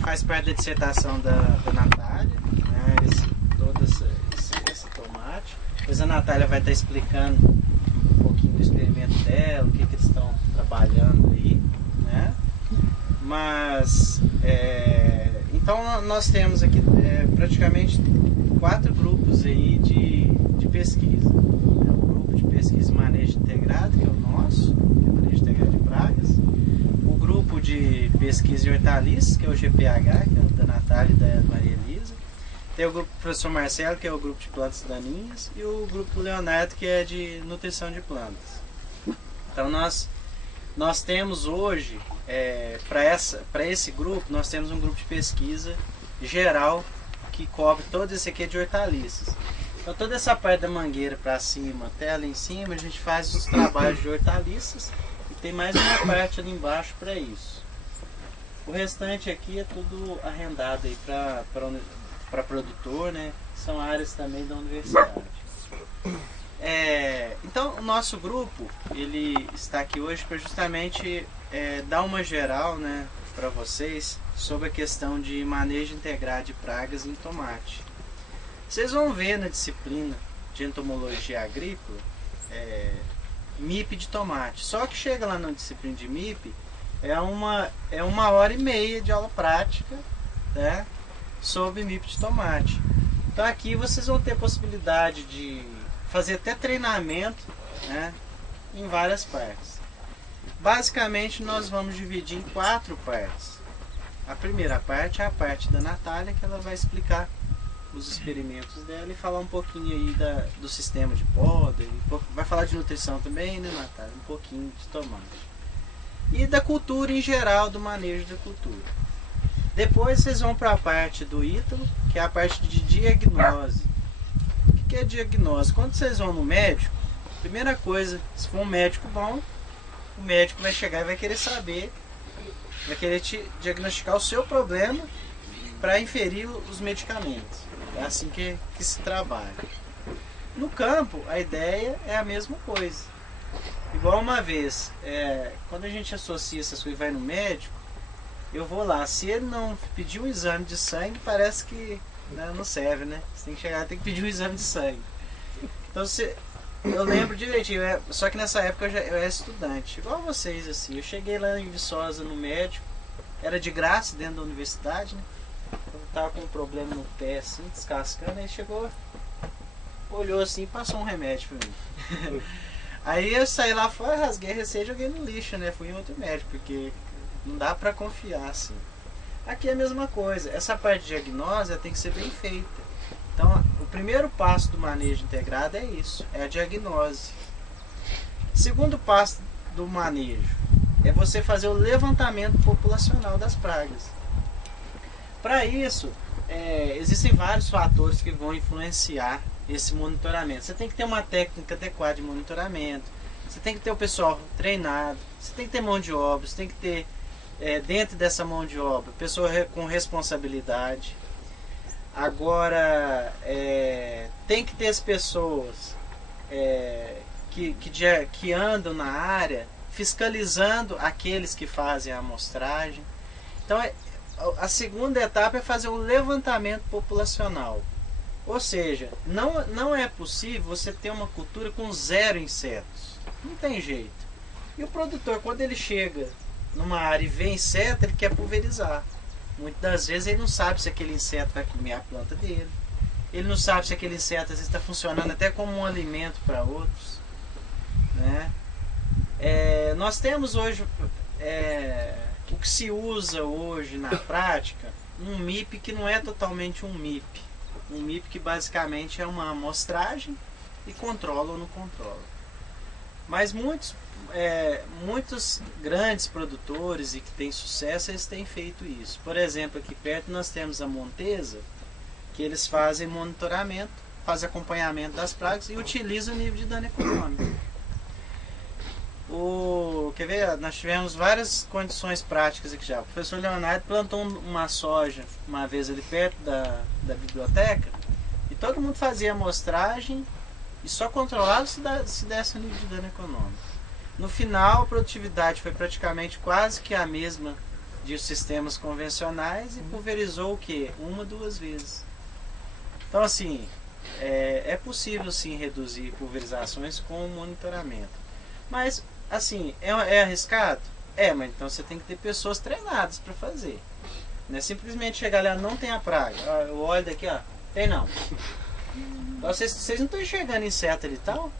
faz parte da dissertação da Natália, né? Todo esse tomate. Depois a Natália vai estar explicando um pouquinho do experimento dela, o que eles estão trabalhando aí, né? Mas, então nós temos aqui praticamente 4 grupos aí de pesquisa. O grupo de pesquisa e manejo integrado, que é o nosso, que é o manejo integrado de pragas. O grupo de pesquisa e hortaliças, que é o GPH, que é o da Natália e da Maria Elisa. Tem o grupo do professor Marcelo, que é o grupo de plantas daninhas. E o grupo do Leonardo, que é de nutrição de plantas. Então nós temos hoje, para esse grupo, nós temos um grupo de pesquisa geral que cobre todo esse aqui de hortaliças. Então toda essa parte da mangueira para cima até ali em cima, a gente faz os trabalhos de hortaliças e tem mais uma parte ali embaixo para isso. O restante aqui é tudo arrendado aí para produtor, né? São áreas também da universidade. Então o nosso grupo, ele está aqui hoje para justamente dar uma geral, né, para vocês sobre a questão de manejo integrado de pragas em tomate. Vocês vão ver na disciplina de entomologia agrícola MIP de tomate. Só que chega lá na disciplina de MIP, é uma hora e meia de aula prática, né, sobre MIP de tomate. Então aqui vocês vão ter possibilidade de fazer até treinamento, né, em várias partes. Basicamente nós vamos dividir em 4 partes. A primeira parte é a parte da Natália, que ela vai explicar os experimentos dela e falar um pouquinho aí do sistema de poda, vai falar de nutrição também, né, Natália? Um pouquinho de tomate. E da cultura em geral, do manejo da cultura. Depois vocês vão para a parte do Ítalo, que é a parte de diagnose. O que é diagnose? Quando vocês vão no médico, primeira coisa, se for um médico bom, o médico vai chegar e vai querer saber, vai querer te diagnosticar o seu problema para inferir os medicamentos. É assim que se trabalha. No campo, a ideia é a mesma coisa. Igual uma vez, quando a gente associa essas coisas e vai no médico, eu vou lá, se ele não pedir um exame de sangue, parece que não serve, né? Você tem que chegar, tem que pedir um exame de sangue. Então eu lembro direitinho, só que nessa época eu era estudante, igual vocês assim. Eu cheguei lá em Viçosa no médico, era de graça dentro da universidade, né? Eu tava com um problema no pé assim, descascando, aí chegou, olhou assim e passou um remédio pra mim. Aí eu saí lá fora, rasguei a receita e joguei no lixo, né? Fui em outro médico, porque não dá pra confiar assim. Aqui é a mesma coisa, essa parte de diagnose tem que ser bem feita. Então o primeiro passo do manejo integrado é isso, é a diagnose. Segundo passo do manejo é você fazer o levantamento populacional das pragas. Para isso, existem vários fatores que vão influenciar esse monitoramento. Você tem que ter uma técnica adequada de monitoramento, você tem que ter o pessoal treinado, você tem que ter mão de obra, você tem que ter, dentro dessa mão de obra, pessoa com responsabilidade. Agora, tem que ter as pessoas que andam na área, fiscalizando aqueles que fazem a amostragem. Então, a segunda etapa é fazer um levantamento populacional. Ou seja, não é possível você ter uma cultura com 0 insetos. Não tem jeito. E o produtor, quando ele chega numa área e vê inseto, ele quer pulverizar. Muitas das vezes ele não sabe se aquele inseto vai comer a planta dele. Ele não sabe se aquele inseto às vezes está funcionando até como um alimento para outros, né? Nós temos hoje, o que se usa hoje na prática, um MIP que não é totalmente um MIP. Um MIP que basicamente é uma amostragem e controla ou não controla. Mas muitos grandes produtores e que têm sucesso, eles têm feito isso. Por exemplo, aqui perto nós temos a Montesa, que eles fazem monitoramento, fazem acompanhamento das pragas e utilizam o nível de dano econômico. Quer ver? Nós tivemos várias condições práticas aqui já. O professor Leonardo plantou uma soja uma vez ali perto da biblioteca e todo mundo fazia amostragem e só controlava se desse o nível de dano econômico. No final, a produtividade foi praticamente quase que a mesma de sistemas convencionais e pulverizou o que? 1, 2 vezes. Então assim, é possível sim reduzir pulverizações com o monitoramento. Mas assim, é arriscado? Mas então você tem que ter pessoas treinadas para fazer. Não é simplesmente chegar lá, não tem a praga. Eu olho daqui, ó, tem não. Então, vocês não estão enxergando inseto ali e tal?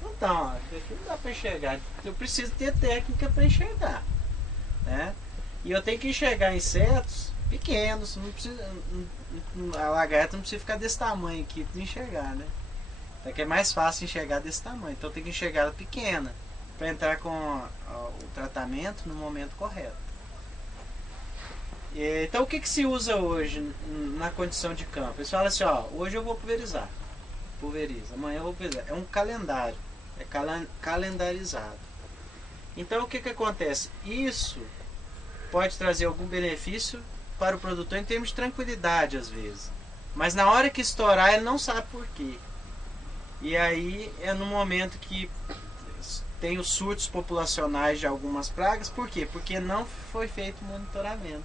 Não estão, daqui não dá para enxergar. Eu preciso ter técnica para enxergar, né? E eu tenho que enxergar insetos pequenos, não precisa, a lagarta não precisa ficar desse tamanho aqui para enxergar, né? Então é mais fácil enxergar desse tamanho. Então eu tenho que enxergar ela pequena para entrar com o tratamento no momento correto. Então o que se usa hoje na condição de campo? Eles falam assim, ó, hoje eu vou pulverizar. Pulveriza, amanhã eu vou pulverizar. É um calendário, é calendarizado. Então o que acontece? Isso pode trazer algum benefício para o produtor em termos de tranquilidade às vezes. Mas na hora que estourar ele não sabe por quê. E aí é no momento que tem os surtos populacionais de algumas pragas. Por quê? Porque não foi feito monitoramento.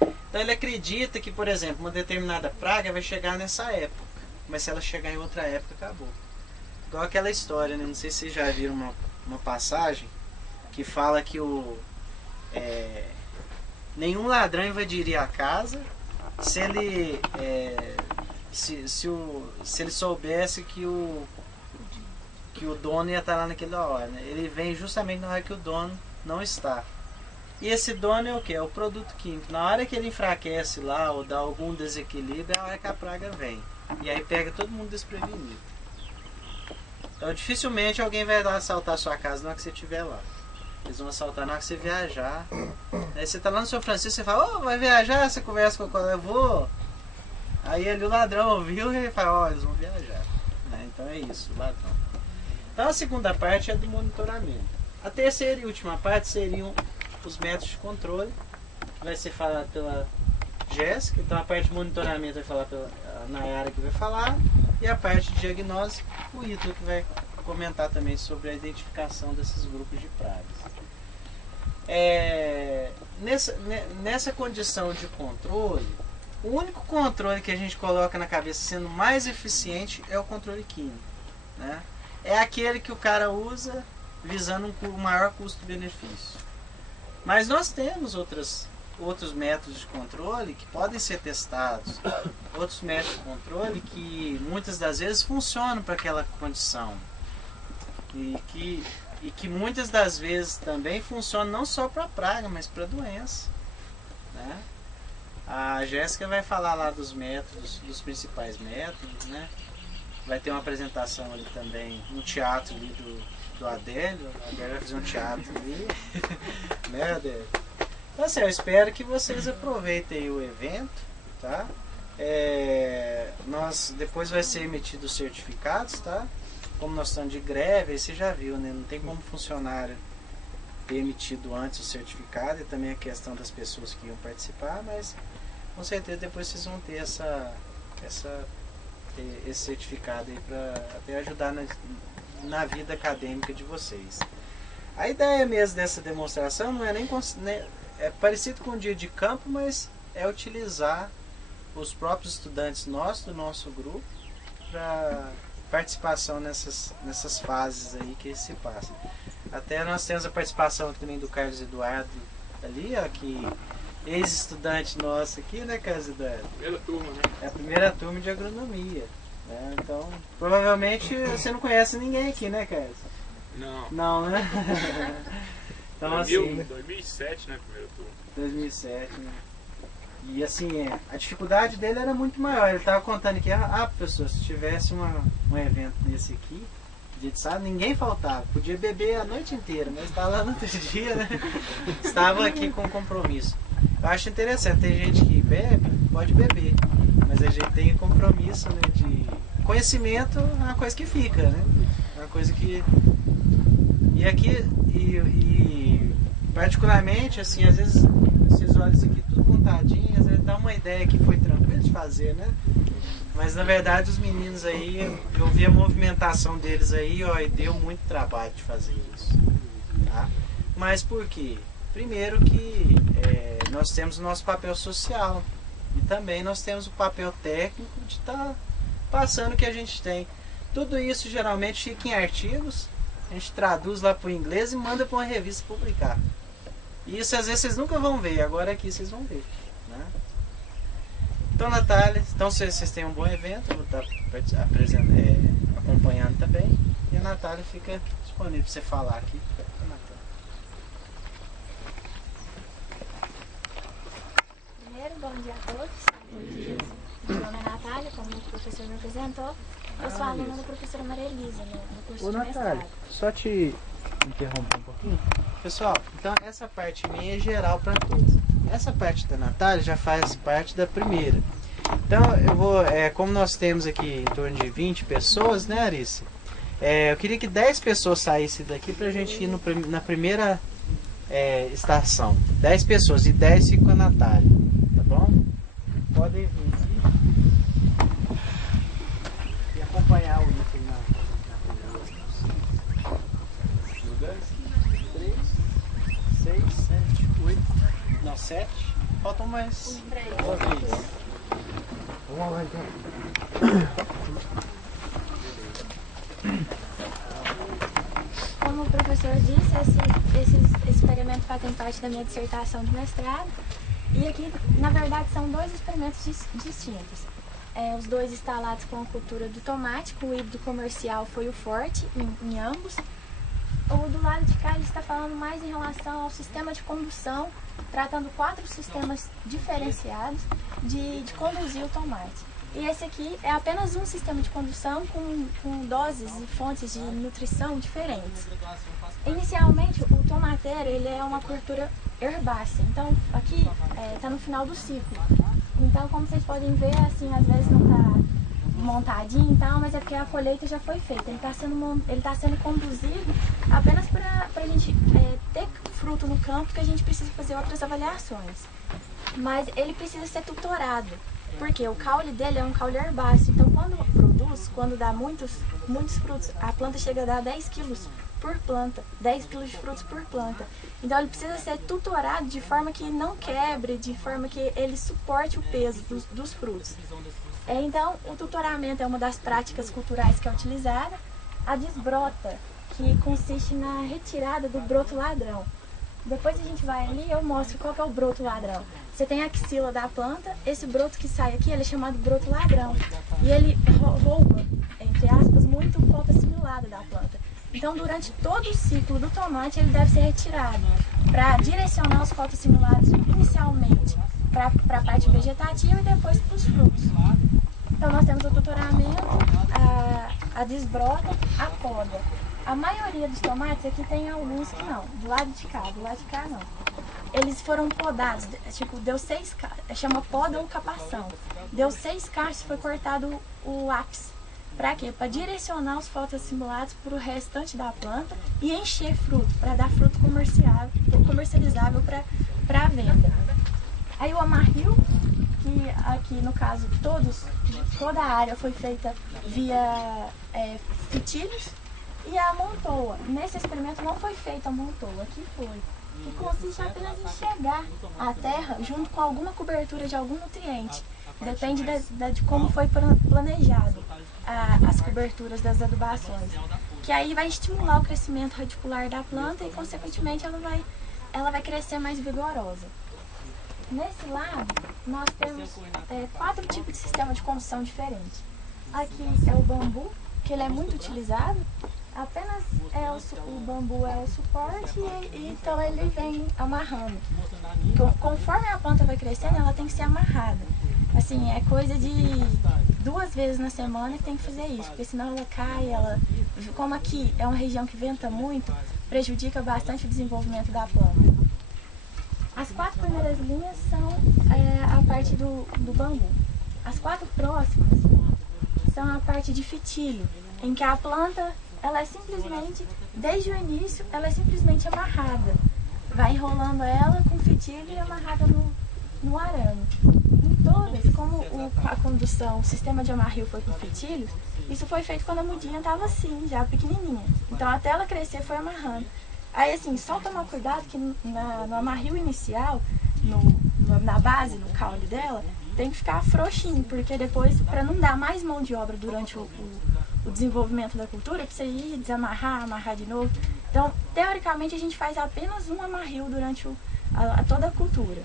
Então ele acredita que, por exemplo, uma determinada praga vai chegar nessa época. Mas se ela chegar em outra época, acabou. Igual aquela história, né? Não sei se vocês já viram uma passagem que fala que nenhum ladrão invadiria a casa se ele se ele soubesse que o dono ia estar lá naquela hora, né? Ele vem justamente na hora que o dono não está. E esse dono é o que? É o produto químico. Na hora que ele enfraquece lá ou dá algum desequilíbrio, é a hora que a praga vem. E aí pega todo mundo desprevenido. Então dificilmente alguém vai lá assaltar a sua casa na hora que você estiver lá. Eles vão assaltar na hora que você viajar. Aí você tá lá no São Francisco, você fala, vai viajar? Você conversa com o colega, eu vou. Aí ali o ladrão ouviu e fala, eles vão viajar. Então é isso, o ladrão. Então a segunda parte é do monitoramento. A terceira e última parte seriam os métodos de controle. Vai ser falado pela Jéssica. Então a parte de monitoramento vai falar pela Nayara, que vai falar. E a parte de diagnose, o Ítalo, que vai comentar também sobre a identificação desses grupos de pragas. Nessa condição de controle, o único controle que a gente coloca na cabeça sendo mais eficiente é o controle químico, né? É aquele que o cara usa visando um maior custo-benefício. Mas nós temos outros métodos de controle que podem ser testados, outros métodos de controle que muitas das vezes funcionam para aquela condição e que muitas das vezes também funcionam não só para praga, mas para doença, né? A Jéssica vai falar lá dos métodos, dos principais métodos, né? Vai ter uma apresentação ali também, um teatro ali do Adélio. O Adélio vai fazer um teatro ali, né, Adélio? Então assim, eu espero que vocês aproveitem o evento, tá? Depois vai ser emitido os certificados, tá? Como nós estamos de greve, aí você já viu, né? Não tem como funcionário ter emitido antes o certificado, e também a questão das pessoas que iam participar, mas com certeza depois vocês vão ter esse certificado aí para até ajudar na vida acadêmica de vocês. A ideia mesmo dessa demonstração não é nem é parecido com o dia de campo, mas é utilizar os próprios estudantes nossos, do nosso grupo, para participação nessas fases aí que se passam. Até nós temos a participação também do Carlos Eduardo ali, ó, que ex-estudante nosso aqui, né, Carlos Eduardo? Primeira turma, né? É a primeira turma de agronomia, né? Então, provavelmente você não conhece ninguém aqui, né, Carlos? Não. Não, né? Então, assim, 2007, né, primeira turma. 2007, né? E assim, a dificuldade dele era muito maior. Ele estava contando que, professor, se tivesse um evento desse aqui, dia de sábado, ninguém faltava. Podia beber a noite inteira, mas estava lá no outro dia, né? Estava aqui com compromisso. Eu acho interessante, tem gente que bebe, pode beber, mas a gente tem compromisso, né, de conhecimento, é uma coisa que fica, né? É uma coisa que... E aqui, particularmente, assim, às vezes, esses olhos aqui tudo montadinho, às vezes dá uma ideia que foi tranquilo de fazer, né? Mas na verdade os meninos aí, eu vi a movimentação deles aí, ó, e deu muito trabalho de fazer isso, tá? Mas por quê? Primeiro que nós temos o nosso papel social e também nós temos o papel técnico de estar passando o que a gente tem. Tudo isso geralmente fica em artigos, a gente traduz lá para o inglês e manda para uma revista publicar. E isso às vezes vocês nunca vão ver, agora aqui vocês vão ver, né? Então, Natália, então vocês têm um bom evento, eu vou estar acompanhando também. E a Natália fica disponível para você falar aqui. Primeiro, bom dia a todos. Meu nome é Natália, como o professor me apresentou. Eu sou aluna da professora Maria Elisa, no curso de Natália, mestrado. só te interromper um pouquinho. Pessoal, então essa parte minha é geral para todos. Essa parte da Natália já faz parte da primeira. Então eu vou, como nós temos aqui em torno de 20 pessoas, né, Arice? Eu queria que 10 pessoas saíssem daqui pra gente ir na primeira estação. 10 pessoas e 10 ficam com a Natália, tá bom? Podem vir aqui e acompanhar o item na primeira estação. 2, 3, 6, 7, 8, não, 7. Faltam mais uma vez. Vamos lá então. Como o professor disse, esses experimentos fazem parte da minha dissertação de mestrado. E aqui, na verdade, são dois experimentos distintos. Os dois instalados com a cultura do tomate, o híbrido comercial foi o forte em ambos. O do lado de cá ele está falando mais em relação ao sistema de condução, tratando 4 sistemas diferenciados de conduzir o tomate. E esse aqui é apenas um sistema de condução com doses e fontes de nutrição diferentes. Inicialmente, o tomateiro ele é uma cultura herbácea, então aqui está no final do ciclo. Então, como vocês podem ver, assim, às vezes não está montadinho e tal, mas é porque a colheita já foi feita. Ele está sendo conduzido apenas para a gente ter fruto no campo, que a gente precisa fazer outras avaliações. Mas ele precisa ser tutorado, porque o caule dele é um caule herbáceo. Então, quando dá muitos frutos, a planta chega a dar 10 quilos por planta, 10 quilos de frutos por planta. Então, ele precisa ser tutorado de forma que não quebre, de forma que ele suporte o peso dos frutos. Então, o tutoramento é uma das práticas culturais que é utilizada. A desbrota, que consiste na retirada do broto ladrão. Depois a gente vai ali e eu mostro qual que é o broto ladrão. Você tem a axila da planta, esse broto que sai aqui ele é chamado broto ladrão. E ele rouba, entre aspas, muito fotossimilado da planta. Então, durante todo o ciclo do tomate, ele deve ser retirado para direcionar os fotossimulados inicialmente para a parte vegetativa e depois para os frutos. Então, nós temos o tutoramento, a desbrota, a poda. A maioria dos tomates, aqui tem alguns que não, do lado de cá não. Eles foram podados, tipo, deu 6 cachos, chama poda ou capação. Deu 6 cachos, foi cortado o ápice. Para quê? Para direcionar os fotossimulados para o restante da planta e encher fruto, para dar fruto comercializável para a venda. Aí o amarril, que aqui no caso toda a área foi feita via fitilhos, e a amontoa. Nesse experimento não foi feita a amontoa, aqui foi. Que consiste apenas em chegar à terra junto com alguma cobertura de algum nutriente. Depende de como foi planejado as coberturas das adubações. Que aí vai estimular o crescimento radicular da planta e, consequentemente, ela vai crescer mais vigorosa. Nesse lado, nós temos 4 tipos de sistema de condução diferentes. Aqui é o bambu, que ele é muito utilizado. Apenas o bambu é o suporte e então ele vem amarrando. Conforme a planta vai crescendo, ela tem que ser amarrada. Assim, é coisa de 2 vezes na semana que tem que fazer isso, porque senão ela cai, como aqui é uma região que venta muito, prejudica bastante o desenvolvimento da planta. As 4 primeiras linhas são a parte do bambu. As 4 próximas são a parte de fitilho, em que a planta ela é simplesmente, desde o início, ela é simplesmente amarrada. Vai enrolando ela com fitilho e amarrada no arame. Em todas, como a condução, o sistema de amarrio foi com fitilhos, isso foi feito quando a mudinha estava assim, já pequenininha. Então, até ela crescer, foi amarrando. Aí assim, só tomar cuidado que no amarrio inicial, na base, no caule dela, tem que ficar frouxinho, porque depois, para não dar mais mão de obra durante o desenvolvimento da cultura, pra você ir desamarrar, amarrar de novo. Então, teoricamente, a gente faz apenas um amarrio durante toda a cultura.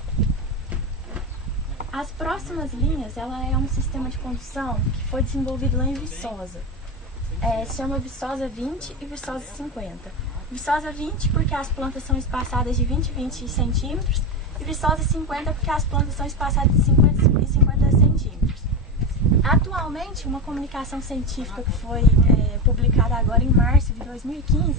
As próximas linhas, ela é um sistema de condução que foi desenvolvido lá em Viçosa. Se chama Viçosa 20 e Viçosa 50. Viçosa 20 porque as plantas são espaçadas de 20 em 20 centímetros e Viçosa 50 porque as plantas são espaçadas de 50 em 50 centímetros. Atualmente, uma comunicação científica que foi publicada agora em março de 2015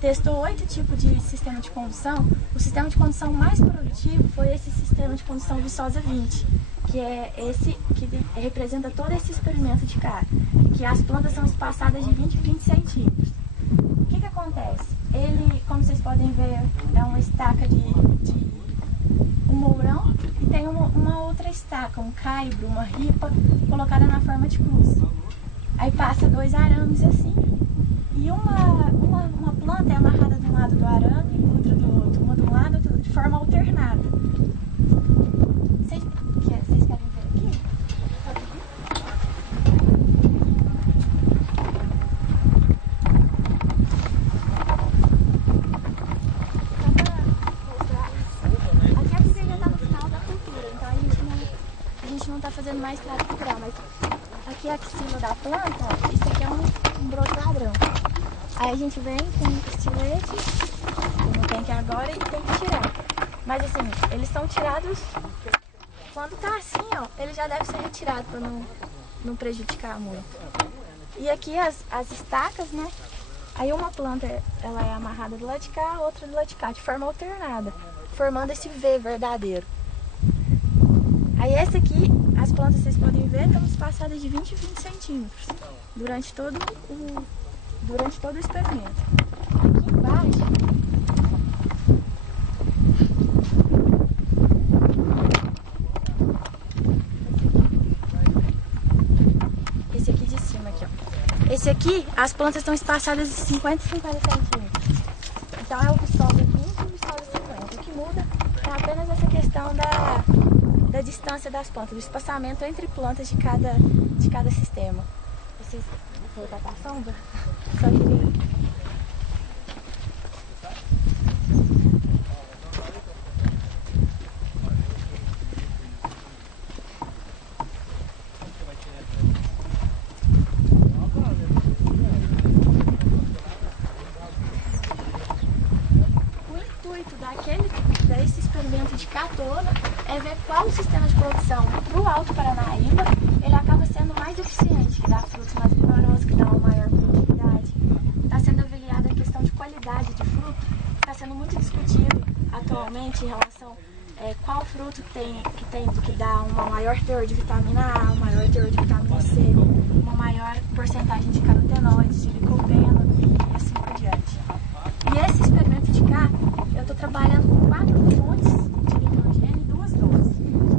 testou 8 tipos de sistema de condução. O sistema de condução mais produtivo foi esse sistema de condução Viçosa 20, que é esse que representa todo esse experimento de cá, que as plantas são espaçadas de 20 em 20 centímetros. O que acontece? Ele, como vocês podem ver, é uma estaca de um mourão e tem uma outra estaca, um caibro, uma ripa colocada na forma de cruz. Aí passa 2 arames assim e uma planta é amarrada de um lado do arame, outra do outro, uma de um lado, outra de forma alternada. Vocês querem ver aqui? Fazendo mais trato cultural, mas aqui é a axila da planta, isso aqui é um broto ladrão. Aí a gente vem com um estilete, como tem aqui agora, e tem que tirar. Mas assim, eles são tirados, quando tá assim, ó, ele já deve ser retirado para não prejudicar muito. E aqui as estacas, né, aí uma planta ela é amarrada do lado de cá, outra do lado de cá, de forma alternada, formando esse V verdadeiro. Aí essa aqui, as plantas vocês podem ver, estão espaçadas de 20 em 20 centímetros durante todo o experimento. Aqui embaixo, esse aqui de cima aqui, ó. Esse aqui, as plantas estão espaçadas de 50 em 50 centímetros. Então é o Viçosa 20 e o Viçosa 50. O que muda é apenas essa questão da distância das plantas, do espaçamento entre plantas de cada sistema. Vocês vão voltar para a sombra? Só que desse experimento de cá todo é ver qual o sistema de produção para o Alto Paranaíba ele acaba sendo mais eficiente, que dá frutos mais vigorosos, que dá uma maior produtividade. Está sendo avaliada a questão de qualidade de fruto, está sendo muito discutido atualmente em relação qual fruto que dá uma maior teor de vitamina A, um maior teor de vitamina C, uma maior porcentagem de carotenoides, de licopeno e assim por diante. E esse experimento de cá, eu estou trabalhando com 4 fontes de nitrogênio e 2 doses.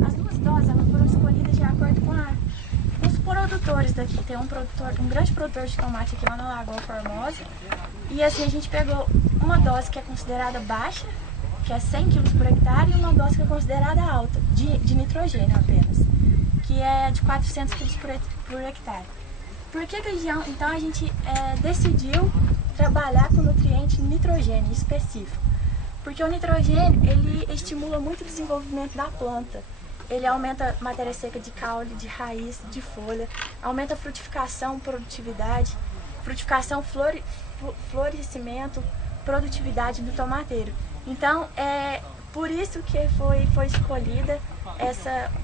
As 2 doses elas foram escolhidas de acordo com os produtores daqui. Tem um grande produtor de tomate aqui lá na Lagoa Formosa. E assim a gente pegou uma dose que é considerada baixa, que é 100 kg por hectare, e uma dose que é considerada alta, de nitrogênio apenas, que é de 400 kg por hectare. Por que então a gente decidiu trabalhar com o nutriente nitrogênio específico? Porque o nitrogênio, ele estimula muito o desenvolvimento da planta. Ele aumenta a matéria seca de caule, de raiz, de folha, aumenta a frutificação, produtividade, florescimento, produtividade do tomateiro. Então, é por isso que foi escolhida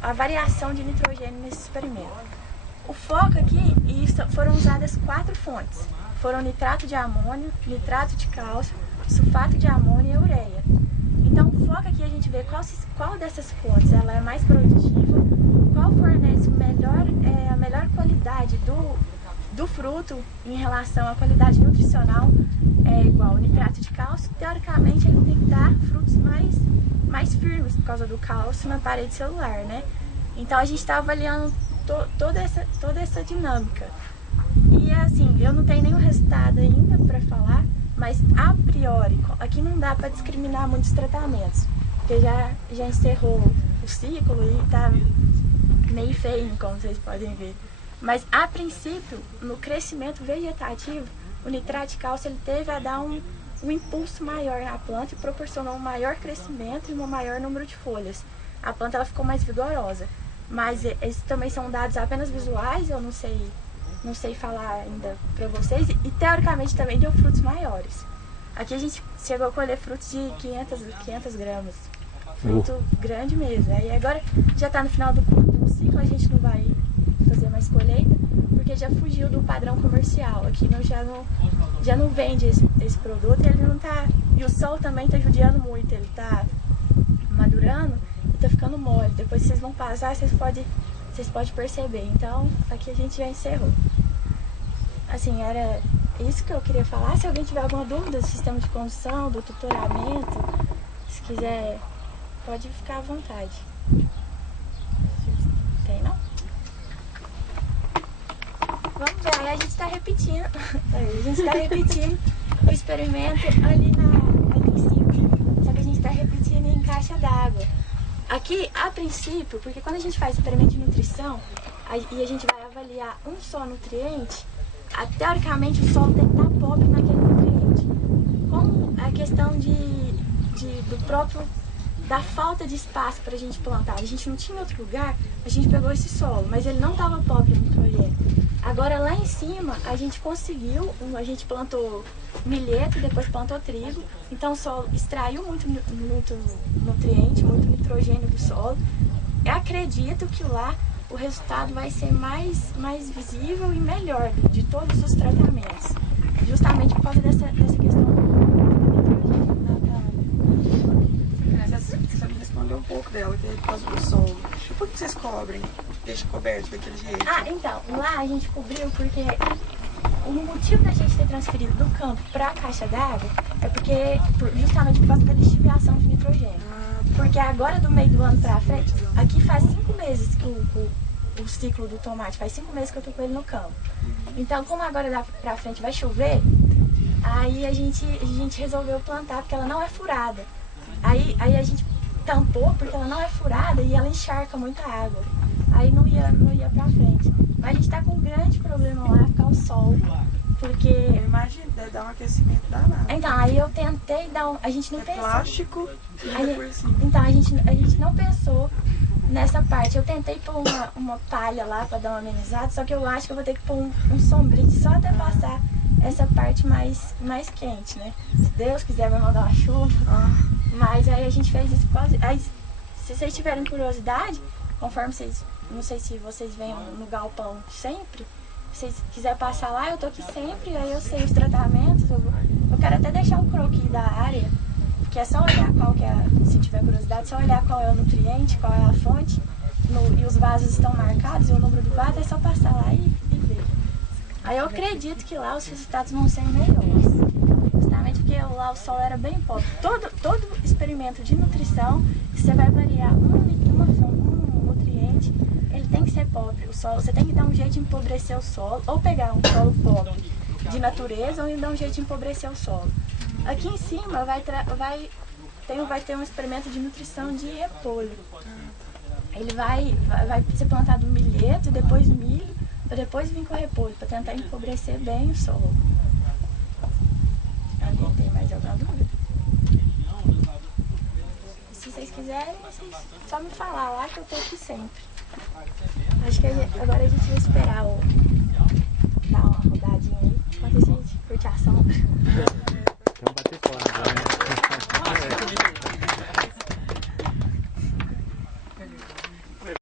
a variação de nitrogênio nesse experimento. O foco aqui, foram usadas 4 fontes. Foram nitrato de amônio, nitrato de cálcio, sulfato de amônio e ureia. Então o foco aqui é a gente vê qual dessas fontes ela é mais produtiva, qual fornece a melhor qualidade do fruto em relação à qualidade nutricional. É igual o nitrato de cálcio, teoricamente ele tem que dar frutos mais firmes por causa do cálcio na parede celular, né? Então a gente está avaliando toda essa dinâmica. E assim, eu não tenho nenhum resultado ainda para falar, Mas a priori, aqui não dá para discriminar muitos tratamentos, porque já encerrou o ciclo e tá meio feio, como vocês podem ver. Mas a princípio, no crescimento vegetativo, o nitrato de cálcio ele teve a dar um impulso maior na planta e proporcionou um maior crescimento e um maior número de folhas. A planta ela ficou mais vigorosa. Mas esses também são dados apenas visuais, eu não sei falar ainda para vocês. E teoricamente também deu frutos maiores. Aqui a gente chegou a colher frutos de 500 gramas. Fruto grande mesmo. Aí agora já está no final do ciclo, a gente não vai fazer mais colheita, porque já fugiu do padrão comercial. Aqui já não vende esse produto e ele não tá. E o sol também está judiando muito, ele está madurando e está ficando mole. Depois vocês vão passar, vocês podem perceber. Então aqui a gente já encerrou. Assim, era isso que eu queria falar. Se alguém tiver alguma dúvida do sistema de condução, do tutoramento, se quiser, pode ficar à vontade. Tem, não? Vamos ver, aí a gente está repetindo. O experimento ali em cima. Só que a gente está repetindo em caixa d'água. Aqui, a princípio, porque quando a gente faz experimento de nutrição e a gente vai avaliar um só nutriente, teoricamente o solo tem que estar pobre naquele nutriente. Como a questão da falta de espaço para a gente plantar, a gente não tinha outro lugar, a gente pegou esse solo, mas ele não estava pobre em nitrogênio. Agora lá em cima a gente conseguiu, a gente plantou milheto, depois plantou trigo, então o solo extraiu muito nutriente, muito nitrogênio do solo. Eu acredito que lá o resultado vai ser mais visível e melhor de todos os tratamentos, justamente por causa dessa questão do nitrogênio. Você me respondeu um pouco dela, que é por causa do solo. E por que vocês cobrem? Deixa coberto daquele jeito? Então, lá a gente cobriu porque o motivo da gente ter transferido do campo para a caixa d'água é justamente por causa da lixiviação de nitrogênio. Porque agora do meio do ano para frente, aqui faz 5 meses que o ciclo do tomate, faz 5 meses que eu tô com ele no campo. Então, como agora dá pra frente vai chover, aí a gente resolveu plantar porque ela não é furada. Aí a gente tampou porque ela não é furada e ela encharca muita água. Aí não ia pra frente. Mas a gente tá com um grande problema lá, ficar o sol. Porque... Eu imagino, deve dar um aquecimento danado. Então, aí eu tentei dar a gente não pensou. Plástico e por cima. Então, a gente não pensou nessa parte. Eu tentei pôr uma palha lá pra dar uma amenizada, só que eu acho que eu vou ter que pôr um sombrio só até passar essa parte mais quente, né? Se Deus quiser vai mandar uma chuva. Mas aí a gente fez isso quase... Aí, se vocês tiverem curiosidade, conforme vocês... Não sei se vocês vêm no galpão sempre. Se vocês quiserem passar lá, eu tô aqui sempre. Aí eu sei os tratamentos. Eu quero até deixar um croquis da área. Que é só olhar qual que é... Se tiver curiosidade, só olhar qual é o nutriente, qual é a fonte. E os vasos estão marcados. E o número do vaso é só passar lá e ver. Aí eu acredito que lá os resultados vão ser melhores. Justamente porque lá o solo era bem pobre. Todo experimento de nutrição, você vai variar um nutriente, ele tem que ser pobre. O solo, você tem que dar um jeito de empobrecer o solo, ou pegar um solo pobre de natureza, ou dar um jeito de empobrecer o solo. Aqui em cima vai ter um experimento de nutrição de repolho. Ele vai ser plantado milheto, depois milho, para depois vir com repolho, para tentar empobrecer bem o solo. Alguém tem mais alguma dúvida? Se vocês quiserem, vocês só me falar lá que eu tô aqui sempre. Acho que agora a gente vai esperar dar uma rodadinha aí, enquanto a gente curte a sombra.